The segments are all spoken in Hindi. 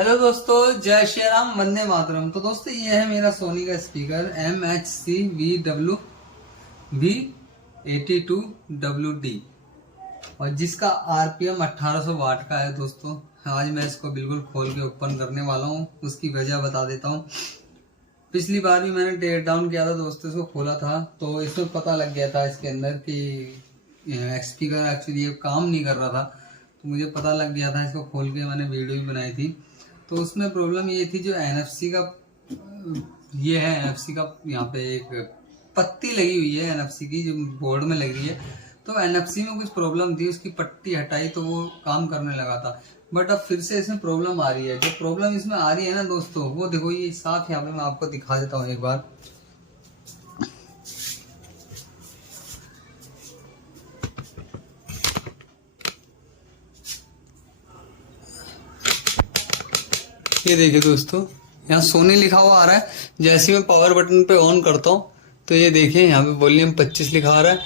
हेलो दोस्तों, जय श्री राम, वंदे मातरम। तो दोस्तों ये है मेरा सोनी का स्पीकर MHC-V82WD और जिसका आरपीएम 1800 वाट का है। दोस्तों आज मैं इसको बिल्कुल खोल के ओपन करने वाला हूँ। उसकी वजह बता देता हूँ। पिछली बार भी मैंने टेयर डाउन किया था दोस्तों, इसको खोला था तो इसमें पता लग गया था इसके अंदर कि स्पीकर एक्चुअली ये काम नहीं कर रहा था। तो मुझे पता लग गया था, इसको खोल के मैंने वीडियो भी बनाई थी। तो उसमें प्रॉब्लम ये थी, जो एनएफसी का ये है, एनएफसी का यहाँ पे एक पत्ती लगी हुई है एनएफसी की, जो बोर्ड में लगी है। तो एनएफसी में कुछ प्रॉब्लम थी, उसकी पट्टी हटाई तो वो काम करने लगा था। बट अब फिर से इसमें प्रॉब्लम आ रही है। जो प्रॉब्लम इसमें आ रही है ना दोस्तों, वो देखो ये साफ यहाँ पे मैं आपको दिखा देता हूँ एक बार। ये देखिए दोस्तों, यहाँ सोनी लिखा हुआ आ रहा है। जैसे मैं पावर बटन पे ऑन करता हूँ तो ये देखिए यहाँ पे वॉल्यूम 25 लिखा आ रहा है।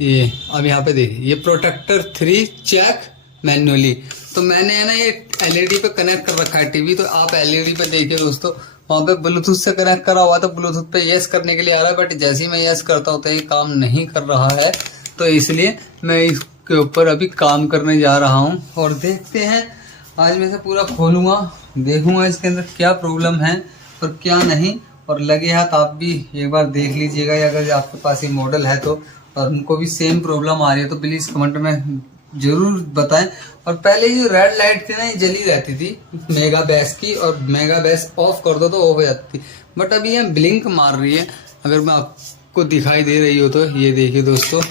ये अब यहाँ पे देखिए, ये प्रोटेक्टर 3 चेक मैन्युअली। तो मैंने है ना ये एलईडी पे कनेक्ट कर रखा है टीवी। तो आप एलईडी पे देखिए दोस्तों, वहाँ पे ब्लूटूथ से कनेक्ट करा हुआ, तो ब्लूटूथ पे यस करने के लिए आ रहा है। बट जैसे ही मैं यस करता हूँ तो ये काम नहीं कर रहा है। तो इसलिए मैं इसके ऊपर अभी काम करने जा रहा हूँ और देखते हैं। आज मैं इसे पूरा खोलूंगा, देखूंगा इसके अंदर क्या प्रॉब्लम है और क्या नहीं। और लगे हाथ आप भी एक बार देख लीजिएगा, या अगर आपके पास ये मॉडल है तो और उनको भी सेम प्रॉब्लम आ रही है तो प्लीज कमेंट में जरूर बताएं। और पहले जो रेड लाइट थी ना, ये जली रहती थी मेगा बैस की, और मेगा बैस ऑफ कर दो तो ऑफ हो जाती थी। बट अभी ये ब्लिंक मार रही है। अगर मैं आपको दिखाई दे रही हो तो ये देखिए दोस्तों,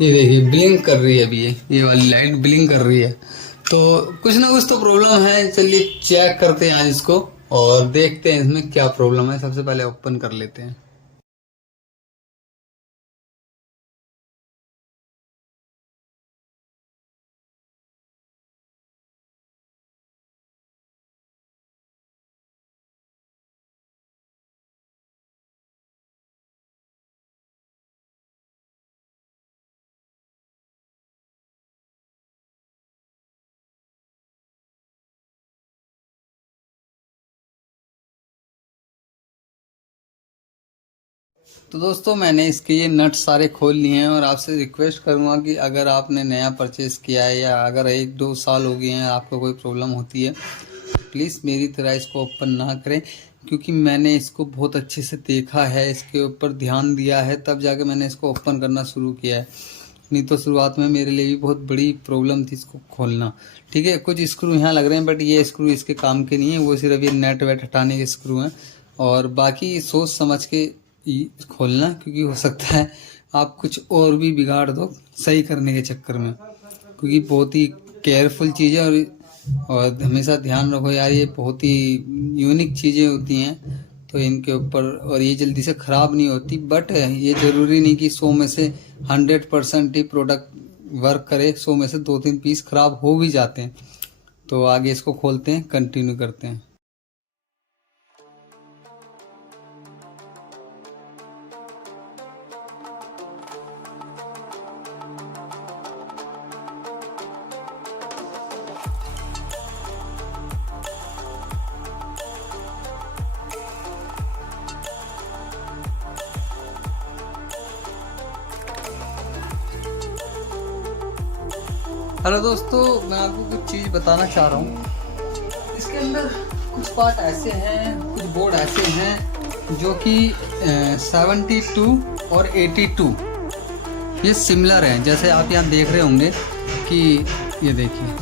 ये देखिए ब्लिंक कर रही है। अभी ये वाली लाइट ब्लिंक कर रही है। तो कुछ ना कुछ तो प्रॉब्लम है। चलिए चेक करते हैं आज इसको और देखते हैं इसमें क्या प्रॉब्लम है। सबसे पहले ओपन कर लेते हैं। तो दोस्तों मैंने इसके ये नट सारे खोल लिए हैं और आपसे रिक्वेस्ट करूंगा कि अगर आपने नया परचेज किया है या अगर 1-2 साल हो गए हैं, आपको कोई प्रॉब्लम होती है, प्लीज़ मेरी तरह इसको ओपन ना करें। क्योंकि मैंने इसको बहुत अच्छे से देखा है, इसके ऊपर ध्यान दिया है, तब जाके मैंने इसको ओपन करना शुरू किया है। नहीं तो शुरुआत में मेरे लिए भी बहुत बड़ी प्रॉब्लम थी इसको खोलना। ठीक है, कुछ स्क्रू यहाँ लग रहे हैं बट ये स्क्रू इसके काम के नहीं है, वो सिर्फ ये नेट वेट हटाने के स्क्रू हैं। और बाकी सोच समझ के खोलना, क्योंकि हो सकता है आप कुछ और भी बिगाड़ दो सही करने के चक्कर में। क्योंकि बहुत ही केयरफुल चीज़ है और हमेशा ध्यान रखो यार, ये बहुत ही यूनिक चीज़ें होती हैं तो इनके ऊपर, और ये जल्दी से ख़राब नहीं होती। बट ये ज़रूरी नहीं कि 100 में से 100% ही प्रोडक्ट वर्क करे। 100 में से 2-3 पीस ख़राब हो भी जाते हैं। तो आगे इसको खोलते हैं, कंटिन्यू करते हैं। हेलो दोस्तों, मैं आपको कुछ चीज़ बताना चाह रहा हूँ। इसके अंदर कुछ पार्ट ऐसे हैं, कुछ बोर्ड ऐसे हैं जो कि 72 और 82 ये सिमिलर हैं। जैसे आप यहाँ देख रहे होंगे कि ये देखिए,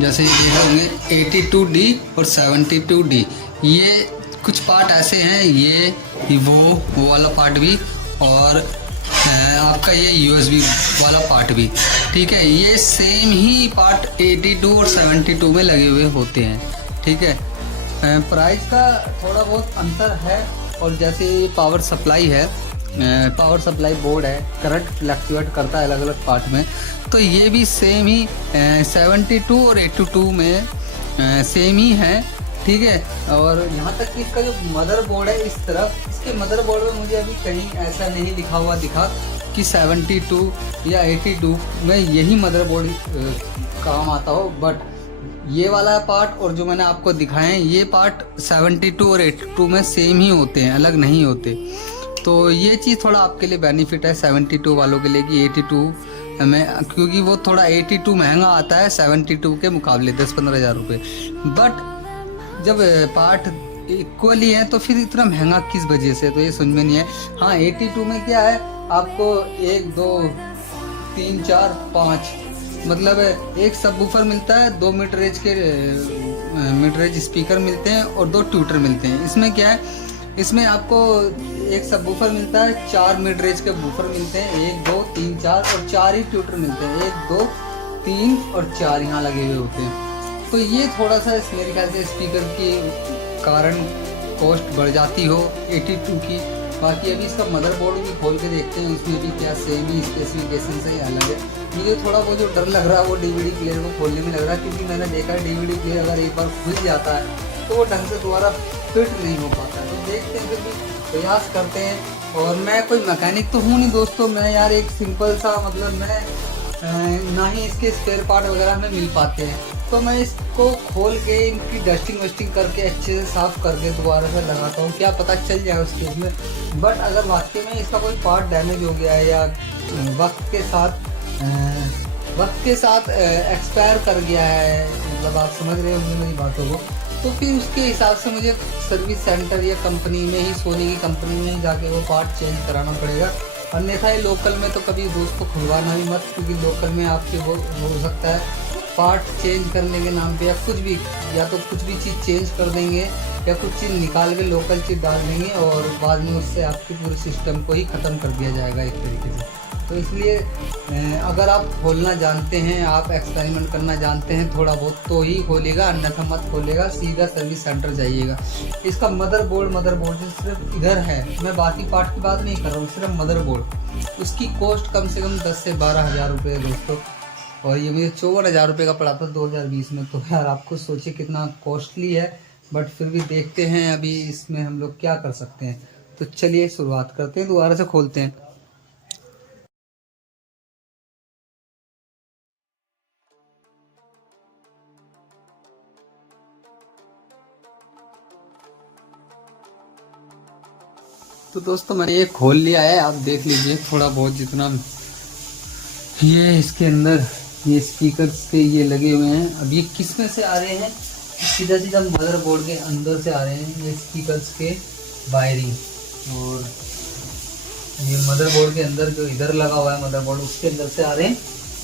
जैसे ये देख रहे होंगे 82D और 72D, ये कुछ पार्ट ऐसे हैं। ये वो वाला पार्ट भी, और आपका ये USB वाला पार्ट भी। ठीक है, ये सेम ही पार्ट 82 और 72 में लगे हुए होते हैं। ठीक है, प्राइस का थोड़ा बहुत अंतर है। और जैसे ये पावर सप्लाई है, पावर सप्लाई बोर्ड है, करंट फ्लक्चुएट करता है अलग अलग पार्ट में। तो ये भी सेम ही 72 और 82 में सेम ही है। ठीक है, और यहाँ तक कि इसका जो मदरबोर्ड है, इस तरफ इसके मदरबोर्ड में मुझे अभी कहीं ऐसा नहीं लिखा हुआ दिखा कि 72 या 82 में यही मदरबोर्ड काम आता हो। बट ये वाला पार्ट और जो मैंने आपको दिखाए हैं ये पार्ट 72 और 82 में सेम ही होते हैं, अलग नहीं होते। तो ये चीज़ थोड़ा आपके लिए बेनिफिट है 72 वालों के लिए कि 82 में, क्योंकि वो थोड़ा 82 महंगा आता है 72 के मुकाबले 10-15 हज़ार रुपये। बट जब पार्ट इक्वली है तो फिर इतना महंगा किस वजह से, तो ये समझ में नहीं है। हाँ 82 में क्या है, आपको 1 2 3 4 5 मतलब एक सबवूफर मिलता है, 2 मिड रेंज के मिड रेंज स्पीकर मिलते हैं और 2 ट्यूटर मिलते हैं। इसमें क्या है, इसमें आपको एक सबवूफर मिलता है, 4 मिड रेंज के वूफर मिलते हैं, 1 2 3 4 और 4 ही ट्यूटर मिलते हैं, 1 2 3 और 4 यहाँ लगे हुए होते हैं। तो ये थोड़ा सा मेरे ख्याल से स्पीकर के कारण कॉस्ट बढ़ जाती हो 82 की। बाकी अभी इसका मदरबोर्ड भी खोल के देखते हैं, उसमें भी क्या सेम ही स्पेसिफिकेशन से अलग है। मुझे थोड़ा वो जो डर लग रहा है वो डीवीडी प्लेयर को खोलने में लग रहा है, क्योंकि मैंने देखा है डीवीडी प्लेयर अगर एक बार खुल जाता है तो वो ढंग से दोबारा फिट नहीं हो पाता है। तो देखते हैं, फिर भी प्रयास करते हैं। और मैं कोई मैकेनिक तो हूँ नहीं दोस्तों, मैं यार एक सिंपल सा मतलब मैं ना ही इसके स्पेयर पार्ट वगैरह हमें मिल पाते हैं, तो मैं इसको खोल के इनकी डस्टिंग वस्टिंग करके अच्छे से साफ़ करके दोबारा से लगाता हूँ, क्या पता चल जाए उस केस में। बट अगर वाकई में इसका कोई पार्ट डैमेज हो गया है या वक्त के साथ एक्सपायर कर गया है, मतलब आप समझ रहे होंगे मेरी बातों को, तो फिर उसके हिसाब से मुझे सर्विस सेंटर या कंपनी में ही, सोनी की कंपनी में ही जाके वो पार्ट चेंज कराना पड़ेगा। अन्यथा ये लोकल में तो कभी दोस्तों खुलवाना भी मत, क्योंकि लोकल में आपके हो सकता है पार्ट चेंज करने के नाम पे या कुछ भी, या तो कुछ भी चीज़ चेंज कर देंगे या कुछ चीज़ निकाल के लोकल चीज़ डाल देंगे और बाद में उससे आपके पूरे सिस्टम को ही ख़त्म कर दिया जाएगा एक तरीके से। तो इसलिए अगर आप खोलना जानते हैं, आप एक्सपेरिमेंट करना जानते हैं थोड़ा बहुत, तो ही खोलिएगा, अन्यथा मत खोलिएगा, सीधा सर्विस सेंटर जाइएगा। इसका मदरबोर्ड सिर्फ इधर है, मैं बाकी पार्ट की बात नहीं कर रहा हूँ, सिर्फ मदरबोर्ड, उसकी कॉस्ट कम से कम 10 से 12 हज़ार रुपये दोस्तों। और ये मुझे 54 हज़ार रुपये का पड़ा था 2020 में। तो यार आप खुद सोचिए कितना कॉस्टली है, बट फिर भी देखते हैं अभी इसमें हम लोग क्या कर सकते हैं। तो चलिए शुरुआत करते हैं, दोबारा से खोलते हैं। तो दोस्तों मैंने ये खोल लिया है, आप देख लीजिए थोड़ा बहुत जितना ये इसके अंदर ये स्पीकर्स के ये लगे हुए हैं। अब ये किस में से आ रहे हैं, सीधा सीधा मदरबोर्ड के अंदर से आ रहे हैं ये स्पीकर्स के वायरिंग। और ये मदरबोर्ड के अंदर जो इधर लगा हुआ है मदरबोर्ड, उसके अंदर से आ रहे हैं।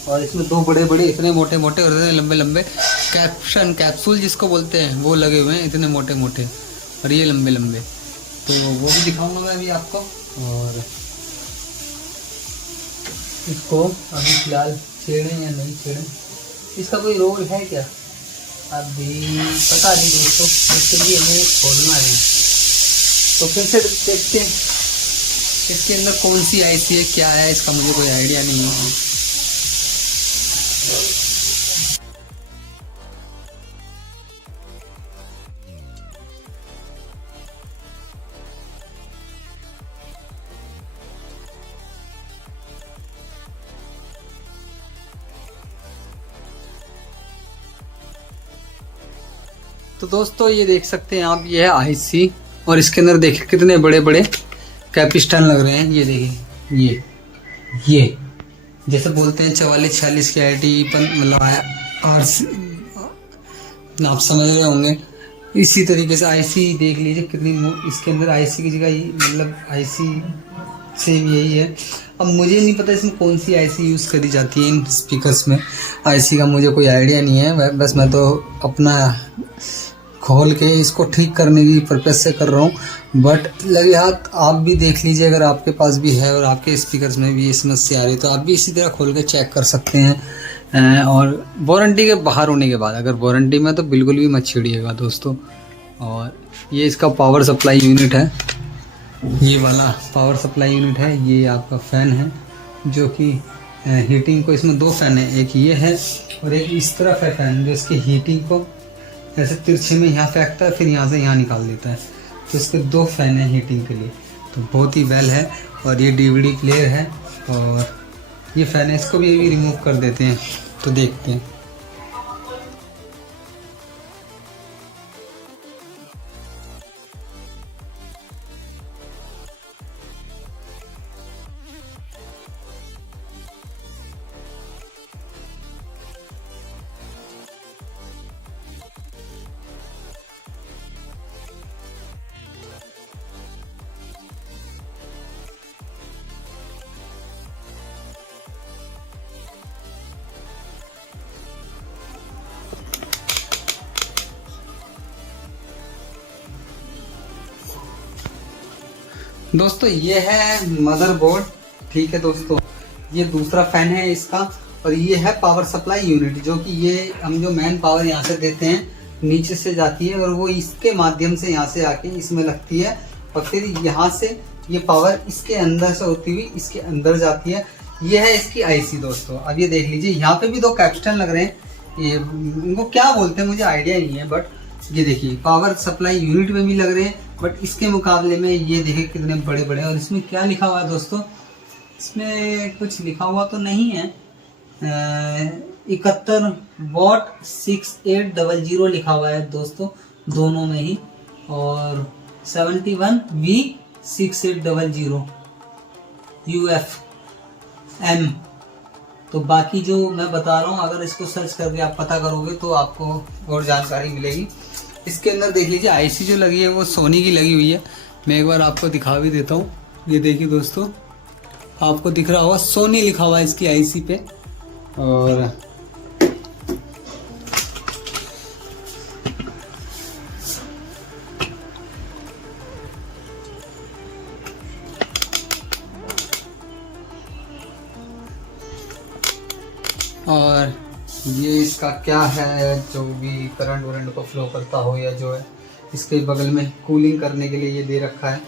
और इसमें 2 बड़े बड़े इतने मोटे मोटे और इतने लंबे लंबे कैप्सूल जिसको बोलते हैं वो लगे हुए हैं, इतने मोटे मोटे और ये लंबे लंबे। तो वो भी दिखाऊंगा मैं अभी आपको। और इसको अभी फिलहाल छेड़ें या नहीं छेड़ें, इसका कोई रोल है क्या अभी पता नहीं दोस्तों, इसके लिए हमें खोलना है। तो फिर से देखते हैं इसके अंदर कौन सी आईसी है, क्या है, इसका मुझे कोई आइडिया नहीं है। तो दोस्तों ये देख सकते हैं आप, ये है आईसी और इसके अंदर देखिए कितने बड़े बड़े कैपिस्टन लग रहे हैं। ये देखिए ये जैसे बोलते हैं 44-46 की आईटी मतलब आप समझ रहे होंगे। इसी तरीके से आईसी देख लीजिए कितनी, इसके अंदर आईसी की जगह मतलब आईसी सेम यही है। अब मुझे नहीं पता इसमें कौन सी आईसी यूज़ करी जाती है इन स्पीकर्स में, आईसी का मुझे कोई आइडिया नहीं है। बस मैं तो अपना खोल के इसको ठीक करने की पर्पज़ से कर रहा हूँ। बट लगे हाथ आप भी देख लीजिए, अगर आपके पास भी है और आपके स्पीकर्स में भी ये समस्या आ रही है तो आप भी इसी तरह खोल के चेक कर सकते हैं। और वारंटी के बाहर होने के बाद, अगर वारंटी में तो बिल्कुल भी मत छेड़िएगा दोस्तों। और ये इसका पावर सप्लाई यूनिट है, ये वाला पावर सप्लाई यूनिट है। ये आपका फ़ैन है जो कि हीटिंग को, इसमें 2 फ़ैन है, एक ये है और एक इस तरफ है फ़ैन जो इसकी हीटिंग को ऐसे तिरछे में यहाँ फेंकता है, फिर यहाँ से यहाँ निकाल देता है। तो इसके 2 फ़ैन हैं हीटिंग के लिए, तो बहुत ही वेल है। और ये डीवीडी प्लेयर है और ये फ़ैन है, इसको भी रिमूव कर देते हैं तो देखते हैं। दोस्तों ये है मदरबोर्ड, ठीक है दोस्तों। ये दूसरा फैन है इसका, और ये है पावर सप्लाई यूनिट, जो कि ये हम जो मेन पावर यहाँ से देते हैं नीचे से जाती है और वो इसके माध्यम से यहाँ से आके इसमें लगती है, और फिर यहाँ से ये पावर इसके अंदर से होती हुई इसके अंदर जाती है। ये है इसकी आईसी दोस्तों। अब ये देख लीजिए, यहाँ पे भी दो कैप्स्टन लग रहे हैं, ये इनको क्या बोलते हैं मुझे आइडिया नहीं है, बट ये देखिए पावर सप्लाई यूनिट में भी लग रहे हैं, बट इसके मुकाबले में ये देखिए कितने बड़े बड़े। और इसमें क्या लिखा हुआ है दोस्तों, इसमें कुछ लिखा हुआ तो नहीं है, 71 वॉट 6800 लिखा हुआ है दोस्तों दोनों में ही, और 71V6800 UFM। तो बाकी जो मैं बता रहा हूँ, अगर इसको सर्च करके आप पता करोगे तो आपको और जानकारी मिलेगी। इसके अंदर देख लीजिए आईसी जो लगी है वो सोनी की लगी हुई है। मैं एक बार आपको दिखा भी देता हूँ। ये देखिए दोस्तों, आपको दिख रहा होगा सोनी लिखा हुआ है इसकी आईसी पे। और ये इसका क्या है, जो भी करंट वरंट को फ्लो करता हो या जो है, इसके बगल में कूलिंग करने के लिए ये दे रखा है।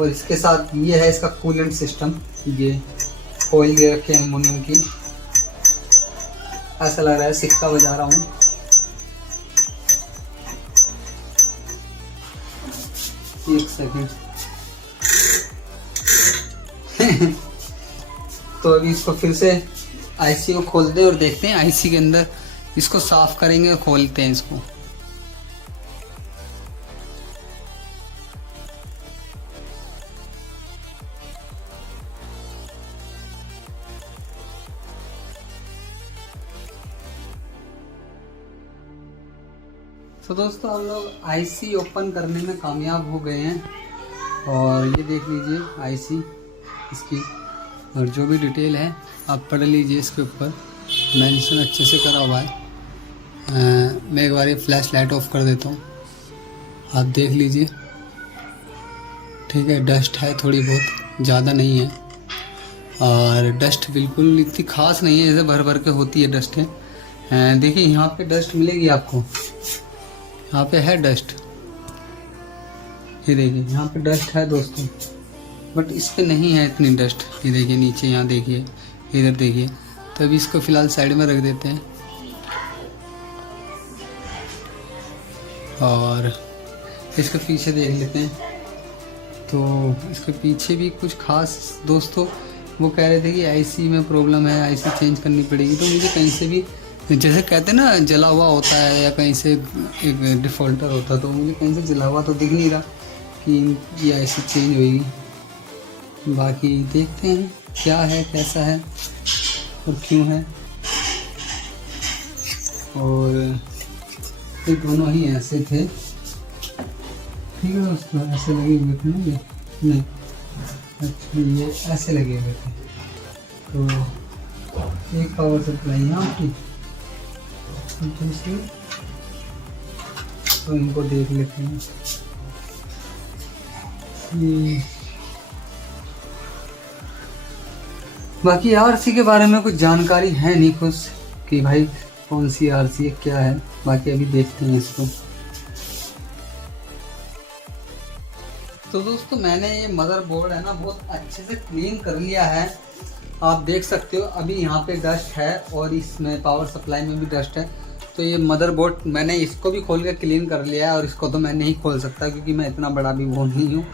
और इसके साथ ये है इसका कूलेंट सिस्टम, ये ऑयल दे रखे हैं एल्युमिनियम की। ऐसा लग रहा है सिक्का बजा रहा हूँ। एक सेकंड तो अभी इसको फिर से आईसी को खोलते हैं और देखते हैं आईसी के अंदर, इसको साफ करेंगे और खोलते हैं इसको। तो दोस्तों हम लोग आईसी ओपन करने में कामयाब हो गए हैं, और ये देख लीजिए आईसी इसकी, और जो भी डिटेल है आप पढ़ लीजिए, इसके ऊपर मेंशन अच्छे से करा हुआ है। मैं एक बार ये फ्लैश लाइट ऑफ कर देता हूँ, आप देख लीजिए। ठीक है, डस्ट है थोड़ी बहुत, ज़्यादा नहीं है, और डस्ट बिल्कुल इतनी खास नहीं है, जैसे भर भर के होती है डस्ट है। देखिए यहाँ पे डस्ट मिलेगी आपको, यहाँ पे है डस्ट, ये देखिए यहाँ पे डस्ट है दोस्तों, बट इस पे नहीं है इतनी डस्ट। ये देखिए नीचे, यहाँ देखिए, इधर देखिए। तो अभी इसको फिलहाल साइड में रख देते हैं, और इसके पीछे देख लेते हैं। तो इसके पीछे भी कुछ खास दोस्तों, वो कह रहे थे कि आईसी में प्रॉब्लम है, आईसी चेंज करनी पड़ेगी। तो मुझे कहीं से भी, जैसे कहते हैं ना जला हुआ होता है या कहीं से एक डिफॉल्टर होता है, तो मुझे कहीं से जला हुआ तो दिख नहीं रहा कि ये आईसी चेंज होगी। बाकी देखते हैं क्या है, कैसा है और क्यों है। और ये दोनों ही ऐसे थे, ठीक है दोस्तों, ऐसे लगे हुए थे ना ये, नहीं अच्छा ये ऐसे लगे हुए थे। तो एक पावर सप्लाई यहाँ की, दूसरी, तो इनको देख लेते हैं। बाकी आरसी के बारे में कुछ जानकारी है नहीं कुछ, कि भाई कौन सी आरसी है क्या है। बाकी अभी देखते हैं इसको। तो दोस्तों मैंने ये मदरबोर्ड है ना बहुत अच्छे से क्लीन कर लिया है, आप देख सकते हो। अभी यहाँ पे डस्ट है और इसमें पावर सप्लाई में भी डस्ट है। तो ये मदरबोर्ड मैंने इसको भी खोल के क्लीन कर लिया है, और इसको तो मैं नहीं खोल सकता क्योंकि मैं इतना बड़ा भी वो नहीं हूँ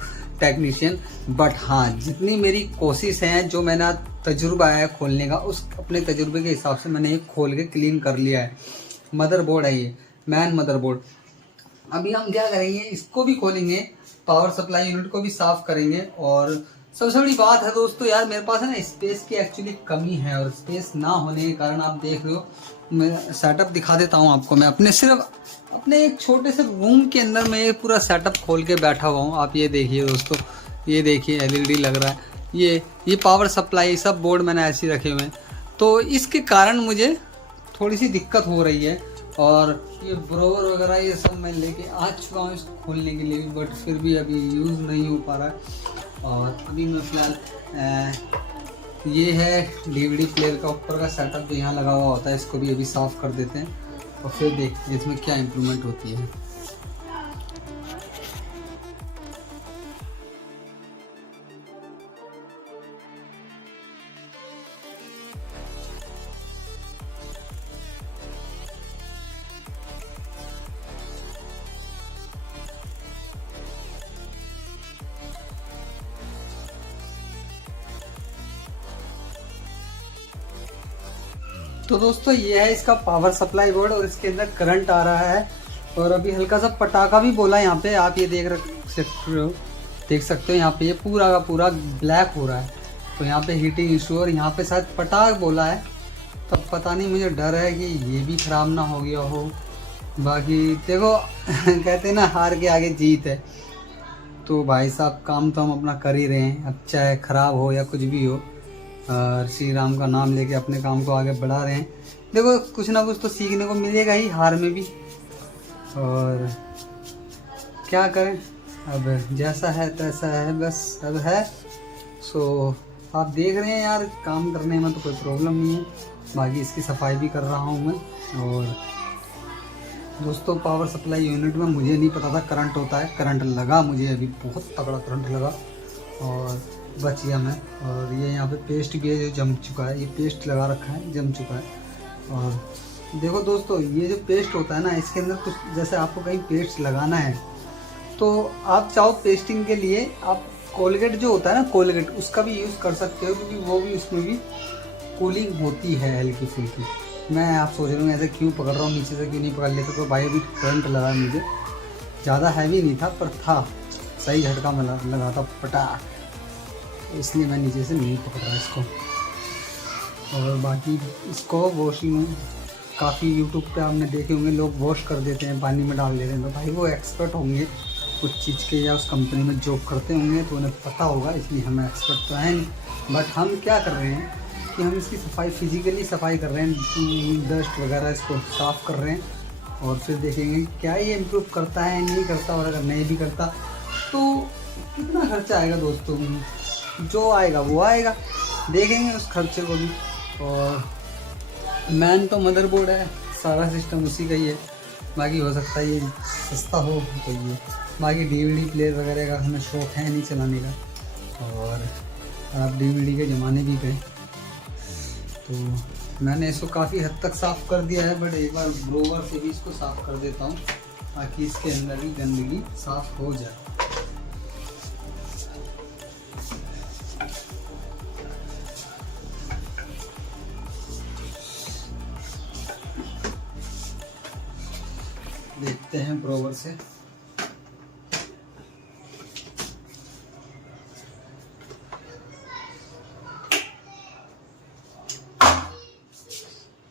टेक्नीशियन। बट हाँ, जितनी मेरी कोशिश है, जो मैंने तजुर्बा है खोलने का, उस अपने तजुर्बे के हिसाब से मैंने ये खोल के क्लीन कर लिया है। मदरबोर्ड है ये, मैन मदरबोर्ड। अभी हम क्या करेंगे, इसको भी खोलेंगे, पावर सप्लाई यूनिट को भी साफ करेंगे। और सबसे बड़ी बात है दोस्तों यार, मेरे पास है ना स्पेस की एक्चुअली कमी है, और स्पेस ना होने के कारण आप देख रहे हो, मैं सेटअप दिखा देता हूँ आपको। मैं अपने एक छोटे से रूम के अंदर मैं ये पूरा सेटअप खोल के बैठा हुआ हूँ। आप ये देखिए दोस्तों, ये देखिए एलईडी लग रहा है, ये पावर सप्लाई सब बोर्ड मैंने ऐसे रखे हुए हैं। तो इसके कारण मुझे थोड़ी सी दिक्कत हो रही है। और ये ब्रोवर वगैरह ये सब मैं लेके आ चुका हूँ इसको खोलने के लिए, बट फिर भी अभी यूज़ नहीं हो पा रहा है। और अभी मैं फ़िलहाल ये है डीवीडी प्लेयर का ऊपर का सेटअप जो यहाँ लगा हुआ होता है, इसको भी अभी साफ़ कर देते हैं और फिर देखते हैं इसमें क्या इम्प्रूवमेंट होती है। तो दोस्तों ये है इसका पावर सप्लाई बोर्ड और इसके अंदर करंट आ रहा है और अभी हल्का सा पटाखा भी बोला यहाँ पे, आप ये देख सकते हो यहाँ पे ये पूरा का पूरा ब्लैक हो रहा है। तो यहाँ पे हीटिंग इशू और यहाँ पे शायद पटाख बोला है, तब पता नहीं, मुझे डर है कि ये भी ख़राब ना हो गया हो। बाकी देखो कहते हैं ना हार के आगे जीत है, तो भाई साहब काम तो हम अपना कर ही रहे हैं, अब चाहे ख़राब हो या कुछ भी हो, और श्री राम का नाम लेके अपने काम को आगे बढ़ा रहे हैं। देखो कुछ ना कुछ तो सीखने को मिलेगा ही हार में भी, और क्या करें, अब जैसा है तैसा है, बस अब है। सो आप देख रहे हैं यार, काम करने में तो कोई प्रॉब्लम नहीं है। बाकी इसकी सफाई भी कर रहा हूँ मैं। और दोस्तों पावर सप्लाई यूनिट में मुझे नहीं पता था करंट होता है, करंट लगा मुझे, अभी बहुत तगड़ा करंट लगा और बच गया मैं। और ये यहाँ पे पेस्ट भी है जो जम चुका है, ये पेस्ट लगा रखा है, जम चुका है। और देखो दोस्तों ये जो पेस्ट होता है ना, इसके अंदर कुछ जैसे आपको कहीं पेस्ट लगाना है तो आप चाहो पेस्टिंग के लिए आप कोलगेट जो होता है ना, कोलगेट उसका भी यूज़ कर सकते हो, क्योंकि वो भी उसमें भी कूलिंग होती है हल्की फुल्की। मैं आप सोच रहे हूँ ऐसे क्यों पकड़ रहा हूँ, नीचे से क्यों नहीं पकड़ लेते, तो भाई अभी करंट लगा मुझे, ज़्यादा हैवी नहीं था पर था, सही झटका में लगा था पटाख, इसलिए मैं नीचे से नहीं पकड़ रहा इसको। और बाकी इसको वॉशिंग काफ़ी यूट्यूब पे आपने देखे होंगे, लोग वॉश कर देते हैं, पानी में डाल देते हैं, तो भाई वो एक्सपर्ट होंगे कुछ चीज़ के या उस कंपनी में जॉब करते होंगे तो उन्हें पता होगा, इसलिए हमें एक्सपर्ट तो है नहीं। बट हम क्या कर रहे हैं कि हम इसकी सफाई फिजिकली सफाई कर रहे हैं, डस्ट वगैरह इसको साफ़ कर रहे हैं और फिर देखेंगे क्या ये इम्प्रूव करता है नहीं करता, और अगर नहीं भी करता तो कितना खर्चा आएगा दोस्तों, जो आएगा वो आएगा, देखेंगे उस खर्चे को भी। और मैन तो मदरबोर्ड है, सारा सिस्टम उसी का ही है, बाकी हो सकता है ये सस्ता हो तो ये, बाकी डीवीडी प्लेयर वगैरह का हमें शौक है नहीं चलाने का, और आप डीवीडी के ज़माने भी गए, तो मैंने इसको काफ़ी हद तक साफ़ कर दिया है। बट एक बार ब्रोवर से भी इसको साफ़ कर देता हूँ ताकि इसके अंदर भी गंदगी साफ़ हो जाए। देखते हैं ब्रोवर से।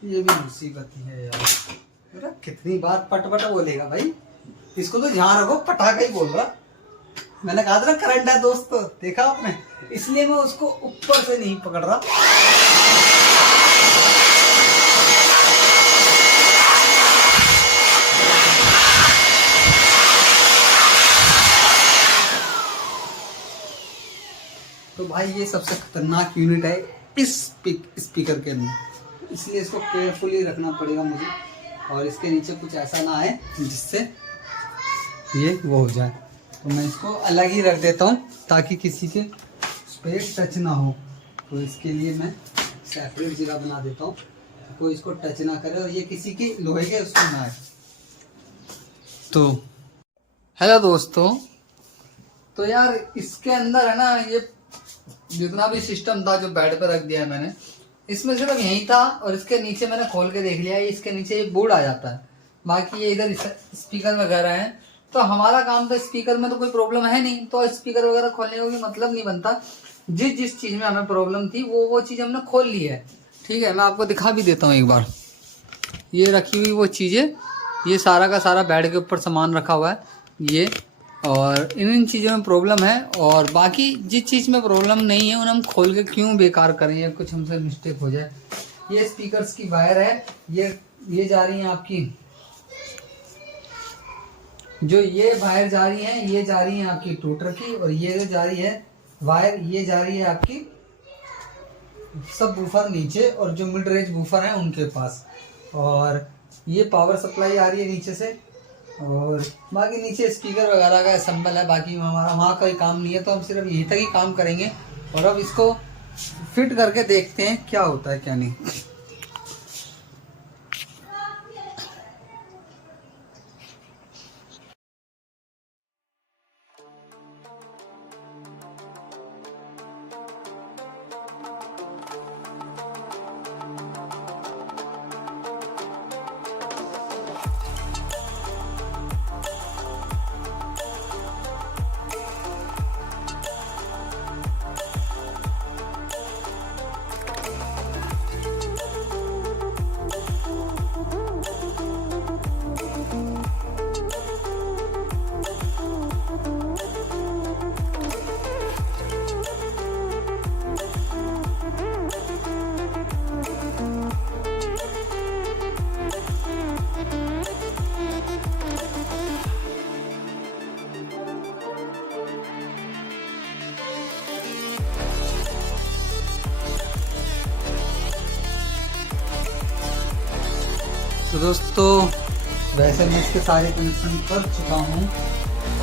ये भी मुसीबत ही है यार, मेरा कितनी बार पटपटा बोलेगा भाई, इसको तो जहाँ रखो पटाखा ही बोल रहा। मैंने कहा था ना करंट है दोस्तों, देखा आपने, इसलिए मैं उसको ऊपर से नहीं पकड़ रहा। तो भाई ये सबसे खतरनाक यूनिट है इस स्पीकर के अंदर, इसलिए इसको केयरफुली रखना पड़ेगा मुझे, और इसके नीचे कुछ ऐसा ना आए जिससे ये वो हो जाए। तो मैं इसको अलग ही रख देता हूँ ताकि किसी के स्पेस टच ना हो, तो इसके लिए मैं सेपरेट जगह बना देता हूँ, कोई इसको टच ना करे और ये किसी के लोहे के उसमें ना आए। तो हेलो दोस्तों, तो यार इसके अंदर है ना, ये जितना भी सिस्टम था जो बेड पर रख दिया है मैंने, इसमें सिर्फ यही था, और इसके नीचे मैंने खोल के देख लिया है, इसके नीचे ये बोर्ड आ जाता है, बाकी ये इधर स्पीकर वगैरह हैं। तो हमारा काम तो स्पीकर में तो कोई प्रॉब्लम है नहीं, तो स्पीकर वगैरह खोलने का कोई मतलब नहीं बनता। जिस चीज़ में हमें प्रॉब्लम थी वो चीज़ हमने खोल ली है। ठीक है, मैं आपको दिखा भी देता हूँ एक बार, ये रखी हुई वो चीज़ें, ये सारा का सारा बेड के ऊपर सामान रखा हुआ है ये, और इन चीज़ों में प्रॉब्लम है। और बाकी जिस चीज़ में प्रॉब्लम नहीं है उन्हें हम खोल के क्यों बेकार करें या कुछ हमसे मिस्टेक हो जाए। ये स्पीकर्स की वायर है, ये जा रही है आपकी, जो ये वायर जा रही है ये जा रही है आपकी टोटर की, और ये जो जा रही है वायर ये जा रही है आपकी सब वूफर नीचे, और जो मिड रेंज वूफर है उनके पास, और ये पावर सप्लाई आ रही है नीचे से, और बाकी नीचे स्पीकर वगैरह का असेंबल है। बाकी हमारा वहाँ कोई काम नहीं है, तो हम सिर्फ यहीं तक ही काम करेंगे। और अब इसको फिट करके देखते हैं क्या होता है क्या नहीं। तो दोस्तों वैसे मैं इसके सारे कनेक्शन कर चुका हूँ,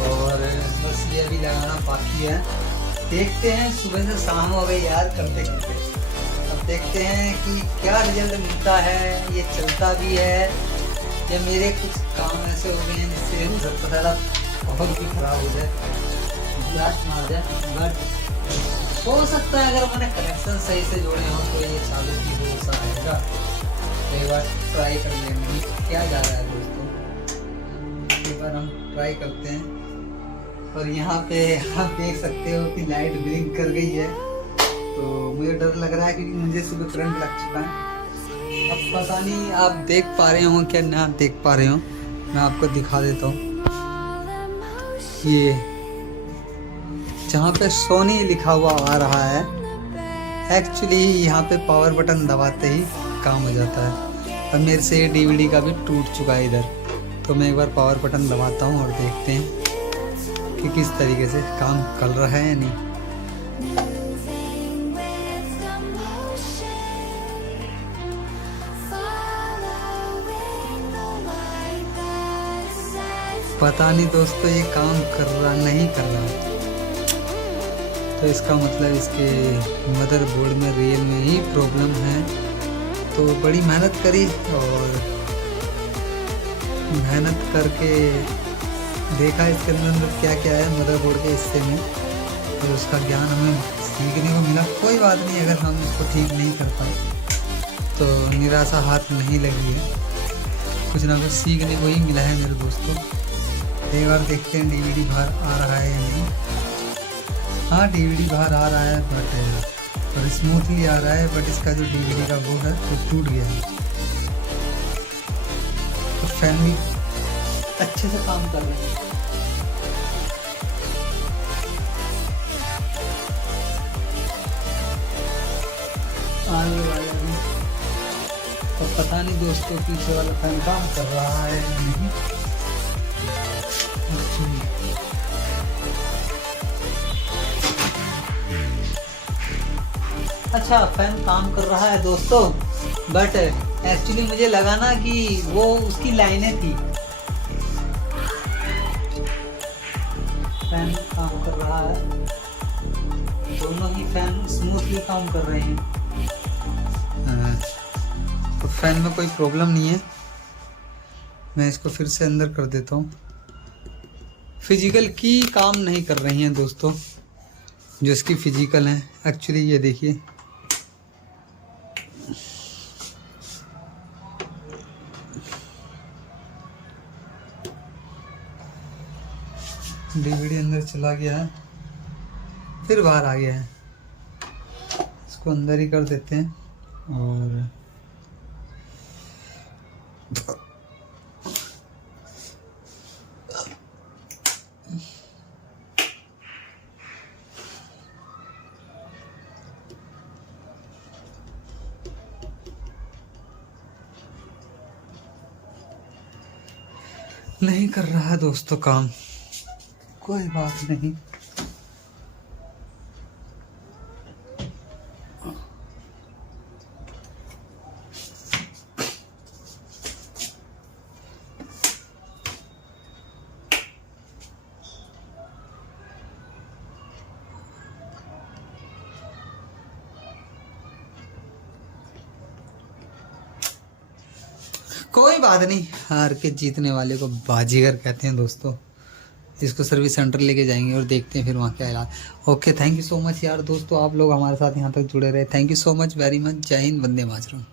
और बस ये अभी लगाना बाकी है। देखते हैं, सुबह से शाम हो गई यार करते करते। अब देखते हैं कि क्या रिजल्ट मिलता है, ये चलता भी है या मेरे कुछ काम ऐसे हो गए हैं जिससे हो सकता है और भी खराब हो जाए, ब्लास्ट ना आ जाए। बट हो सकता है अगर मैंने कनेक्शन सही से जोड़े हो तो ये चालू भी हो जाएगा। एक बार ट्राई कर लेंगे क्या जा रहा है दोस्तों, एक बार हम ट्राई करते हैं। और यहाँ पे आप देख सकते हो कि लाइट ब्लिंक कर गई है, तो मुझे डर लग रहा है क्योंकि मुझे सुबह करंट लग चुका है। अब पता नहीं आप देख पा रहे हो क्या ना देख पा रहे हो, मैं आपको दिखा देता हूँ। ये जहाँ पे सोनी लिखा हुआ आ रहा है, एक्चुअली यहाँ पे पावर बटन दबाते ही काम हो जाता है। अब मेरे से ये डीवीडी का भी टूट चुका है इधर, तो मैं एक बार पावर बटन दबाता हूँ और देखते हैं कि किस तरीके से काम कर रहा है या नहीं। पता नहीं दोस्तों ये काम कर रहा नहीं कर रहा, तो इसका मतलब इसके मदरबोर्ड में रियल में ही प्रॉब्लम है। तो बड़ी मेहनत करी और मेहनत करके देखा इसके अंदर क्या क्या है मदरबोर्ड के हिस्से में, और उसका ज्ञान हमें सीखने को मिला। कोई बात नहीं, अगर हम इसको ठीक नहीं कर पाए तो निराशा हाथ नहीं लगी है, कुछ ना कुछ सीखने को ही मिला है मेरे दोस्तों। एक बार देखते हैं डीवीडी बाहर आ रहा है या नहीं। हाँ डीवीडी बाहर आ रहा है, बट और स्मूथली आ रहा है, बट इसका जो डीवीडी का वो है वो टूट गया है। तो फैन भी अच्छे से काम कर रहे हैं। आने वाला भी तो पता नहीं दोस्तों, पीछे वाला फैन काम कर रहा है या नहीं। अच्छा फैन काम कर रहा है दोस्तों, बट एक्चुअली मुझे लगा ना कि वो उसकी लाइनें थी। फैन काम कर रहा है, दोनों ही फैन स्मूथली काम कर रहे हैं, तो फैन में कोई प्रॉब्लम नहीं है। मैं इसको फिर से अंदर कर देता हूँ। फिजिकल की काम नहीं कर रही हैं दोस्तों, जो इसकी फिजिकल है। एक्चुअली ये देखिए, डीवीडी अंदर चला गया है, फिर बाहर आ गया है। इसको अंदर ही कर देते हैं और नहीं कर रहा है दोस्तों काम, कोई बात नहीं। कोई बात नहीं, हार के जीतने वाले को बाजीगर कहते हैं दोस्तों। इसको सर्विस सेंटर लेके जाएंगे और देखते हैं फिर वहाँ क्या इलाज। Okay, thank you so much यार दोस्तों, आप लोग हमारे साथ यहाँ तक जुड़े रहे। Thank you so much, very much. जय हिंद, वंदे मातरम।